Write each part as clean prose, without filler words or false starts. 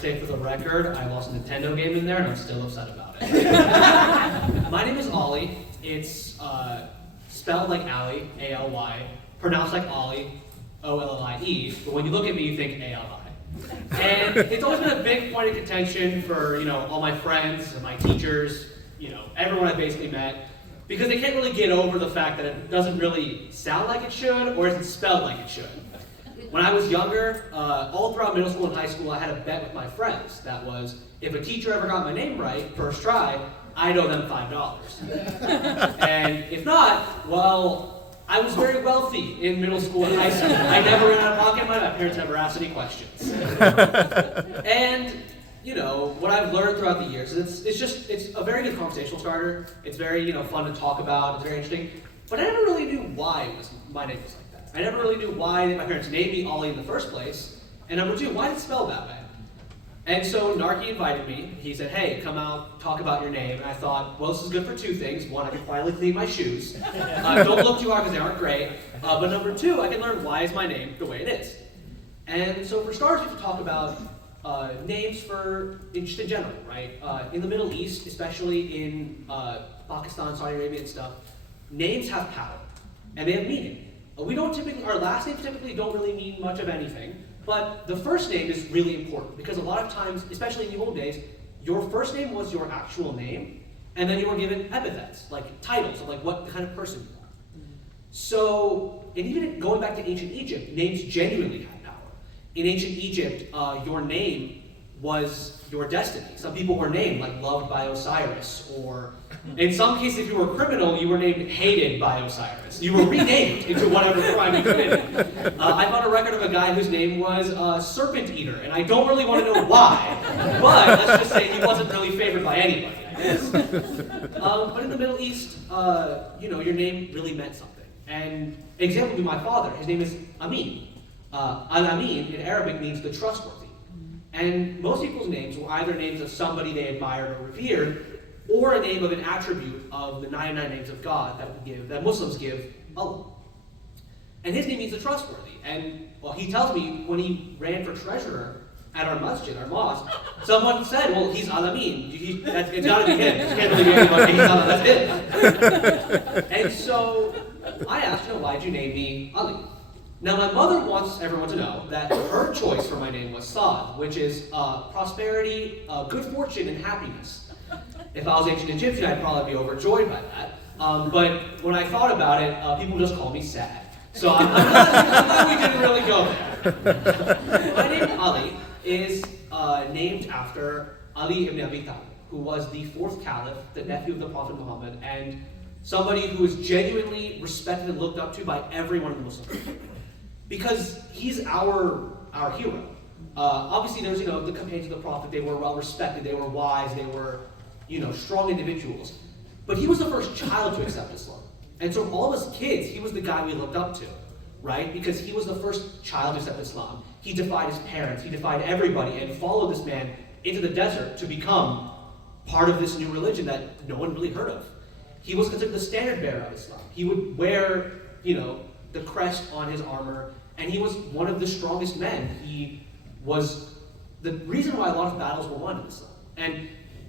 say for the record, I lost a Nintendo game in there and I'm still upset about it. My name is Ollie. It's spelled like Ali, A-L-Y, pronounced like Ollie, O-L-L-I-E, but when you look at me, you think A-L-I. And it's always been a big point of contention for, all my friends and my teachers, everyone I basically met, because they can't really get over the fact that it doesn't really sound like it should or isn't spelled like it should. When I was younger, all throughout middle school and high school, I had a bet with my friends. That was, if a teacher ever got my name right, first try, I'd owe them $5. And if not, well, I was very wealthy in middle school and high school. I never ran out of pocket money. My parents never asked any questions. And, what I've learned throughout the years, it's a very good conversational starter. It's very, fun to talk about. It's very interesting. But I never really knew why my name was like that. I never really knew why my parents named me Ollie in the first place. And number two, why is it spelled that way? And so Narky invited me. He said, hey, come out, talk about your name. And I thought, well, this is good for two things. One, I can finally clean my shoes. Don't look too hard because they aren't great. But number two, I can learn why is my name the way it is. And so for starters, we have to talk about names for just in general, right? In the Middle East, especially in Pakistan, Saudi Arabia and stuff, names have power and they have meaning. Our last names typically don't really mean much of anything, but the first name is really important because a lot of times, especially in the old days, your first name was your actual name, and then you were given epithets, like titles of like what kind of person you are. So, and even going back to ancient Egypt, names genuinely had power. In ancient Egypt, your name was your destiny. Some people were named like loved by Osiris, or in some cases, if you were a criminal, you were named hated by Osiris. You were renamed into whatever crime you committed. I found a record of a guy whose name was Serpent Eater, and I don't really want to know why, but let's just say he wasn't really favored by anybody, I guess. But in the Middle East, your name really meant something. And an example would be my father. His name is Amin. Al-Amin in Arabic means the trustworthy. And most people's names were either names of somebody they admired or revered, or a name of an attribute of the 99 names of God that Muslims give Allah. And his name means the trustworthy. And he tells me when he ran for treasurer at our masjid, our mosque, someone said, well, he's Al-Amin. It's got to be him. You can't really be anybody. That's him. And so I asked, why did you name me Ali? Now, my mother wants everyone to know that her choice for my name was Saad, which is prosperity, good fortune, and happiness. If I was ancient Egyptian, I'd probably be overjoyed by that. But when I thought about it, people just call me sad. So I'm glad we didn't really go there. My name, Ali, is named after Ali ibn Abi Talib, who was the fourth caliph, the nephew of the Prophet Muhammad, and somebody who is genuinely respected and looked up to by everyone in the Muslim community. Because he's our hero. Obviously, there's the companions of the Prophet. They were well respected. They were wise. They were strong individuals. But he was the first child to accept Islam. And so all of us kids, he was the guy we looked up to, right? Because he was the first child to accept Islam. He defied his parents. He defied everybody and followed this man into the desert to become part of this new religion that no one really heard of. He was considered the standard bearer of Islam. He would wear, the crest on his armor, and he was one of the strongest men. He was the reason why a lot of battles were won in Islam. And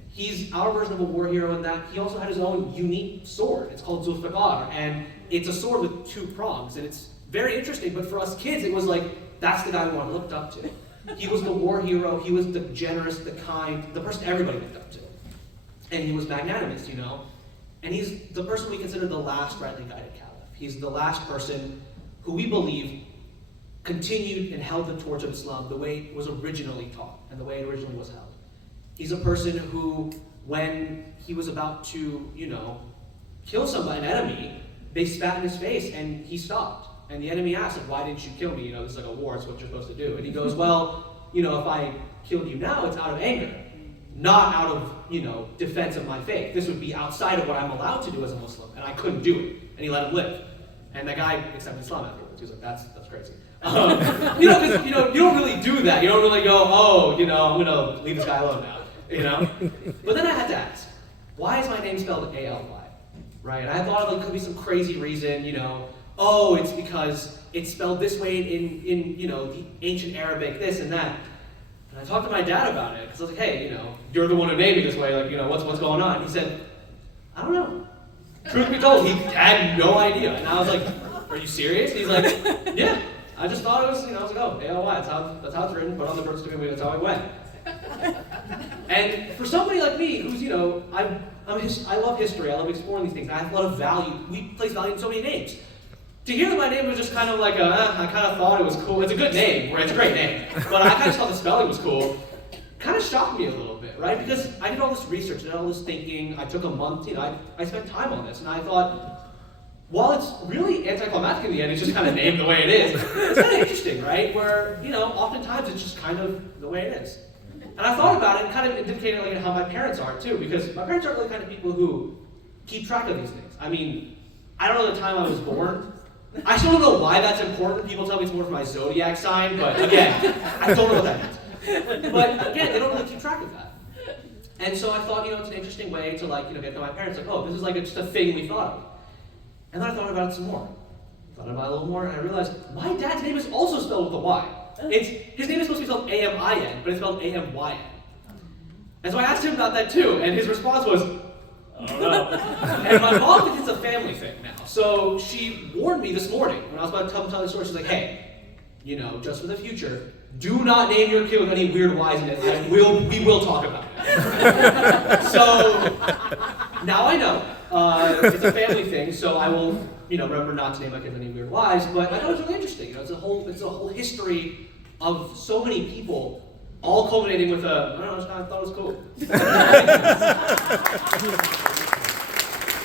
he's our version of a war hero in that he also had his own unique sword. It's called Zulfiqar, and it's a sword with two prongs, and it's very interesting, but for us kids, it was like, that's the guy we looked up to. He was the war hero, he was the generous, the kind, the person everybody looked up to. And he was magnanimous, And he's the person we consider the last rightly guided caliph. He's the last person who we believe continued and held the torch of Islam the way it was originally taught and the way it originally was held. He's a person who, when he was about to, kill somebody, an enemy, they spat in his face and he stopped. And the enemy asked him, why didn't you kill me? This is like a war, it's what you're supposed to do. And he goes, well, if I killed you now, it's out of anger, not out of, defense of my faith. This would be outside of what I'm allowed to do as a Muslim, and I couldn't do it. And he let him live. And the guy accepted Islam afterwards. He was like, that's crazy. Because, you don't really do that. You don't really go, I'm going to leave this guy alone now, But then I had to ask, why is my name spelled A-L-Y, right? And I thought it could be some crazy reason, it's because it's spelled this way in the ancient Arabic, this and that. And I talked to my dad about it, because I was like, hey, you're the one who named me this way, like, what's going on? He said, I don't know. Truth be told, he had no idea. And I was like, are you serious? And he's like, yeah. I just thought it was, I was like, oh, ALY, that's how it's written, put on the birth certificate, that's how it went. And for somebody like me, who's, I love history, I love exploring these things, I have a lot of value, we place value in so many names. To hear that my name was just kind of like I kind of thought it was cool, it's a good name, it's a great name, but I kind of thought the spelling was cool, kind of shocked me a little bit, right? Because I did all this research, I did all this thinking, I took a month, I spent time on this, and I thought, while it's really anticlimactic in the end, it's just kind of named the way it is, it's kind of interesting, right? Where, oftentimes it's just kind of the way it is. And I thought about it and kind of indicated like how my parents are too, because my parents aren't really the kind of people who keep track of these things. I mean, I don't know the time I was born. I still don't know why that's important. People tell me it's more for my zodiac sign, but again, I don't know what that means. But again, they don't really keep track of that. And so I thought, it's an interesting way to get to know my parents. Like, oh, this is just a thing we thought of. And then I thought about it some more. Thought about it a little more, and I realized my dad's name is also spelled with a Y. His name is supposed to be spelled A-M-I-N, but it's spelled A-M-Y-N. And so I asked him about that too, and his response was, I don't know. And my mom thinks it's a family thing now. So she warned me this morning when I was about to tell the story. She's like, hey, just for the future, do not name your kid with any weird Y's in it. We will talk about it. So now I know. It's a family thing, so I will, remember not to name my kids any weird Y's. But I thought it was really interesting. It's a whole history of so many people, all culminating with I don't know, I just kind of thought it was cool.